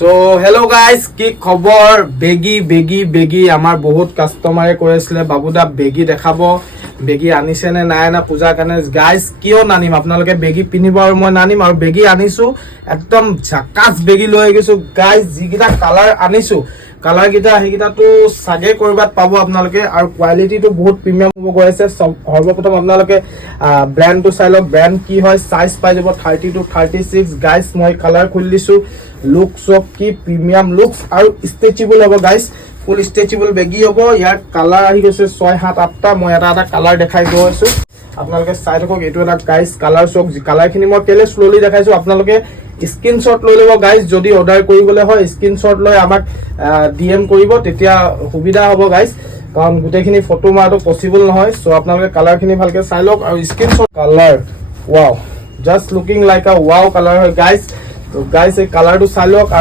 So hello' guys, কি খবৰ? বেগী বেগী বেগী আমাৰ বহুত কাষ্টমাৰে কৈ আছিলে বাবুদা বেগী দেখাব, বেগী আনিছে নে নাই না পূজাৰ কাৰণে। গাইজ কিয় নানিম, আপোনালোকে বেগী পিন্ধিব আৰু মই নানিম। আৰু বেগী আনিছো, একদম ঝাকাছ বেগী লৈ আহিছো গাইজ। যিকেইটা কালাৰ আনিছো, কালাৰ কেইটা সেইকেইটাতো চাগে কৰবাত পাব আপোনালোকে। আৰু কোৱালিটিটো বহুত প্ৰিমিয়াম হ'ব গৈ আছে। সৰ্বপ্ৰথম আপোনালোকে ব্ৰেণ্ডটো চাই লওক, ব্ৰেণ্ড কি হয়। চাইজ পাই যাব 30 to 36। গাইজ মই কালাৰ খুলি দিছো, লুক চব কি প্ৰিমিয়াম লুকস আৰু ষ্ট্ৰেচেবল হ'ব গাইজ। ফুল ষ্ট্ৰেচেবল বেগী হ'ব। ইয়াৰ কালাৰ আহি গৈছে 6, 7, 8টা। মই এটা এটা কালাৰ দেখাই গৈ আছো, আপোনালোকে চাই থাকক। এইটো এটা গাইজ কালাৰ চক। কালাৰ খিনি মই কেলে শ্ল'লি দেখাইছো, আপোনালোকে স্ক্ৰীনশ্বট লৈ ল'ব গাইজ। যদি অৰ্ডাৰ কৰিবলৈ হয় স্ক্ৰীনশ্বট লৈ আমাক DM কৰিব, তেতিয়া সুবিধা হ'ব গাইজ। কাৰণ গোটেইখিনি ফটো মাৰাটো পচিবল নহয়। চ' আপোনালোকে কালাৰ খিনি ভালকে চাই লওক আৰু screenshot. Colour wow, just looking like আ ৱাও কালাৰ হয় গাইজ। গাইজ এই কালাৰটো চাই লওক আৰু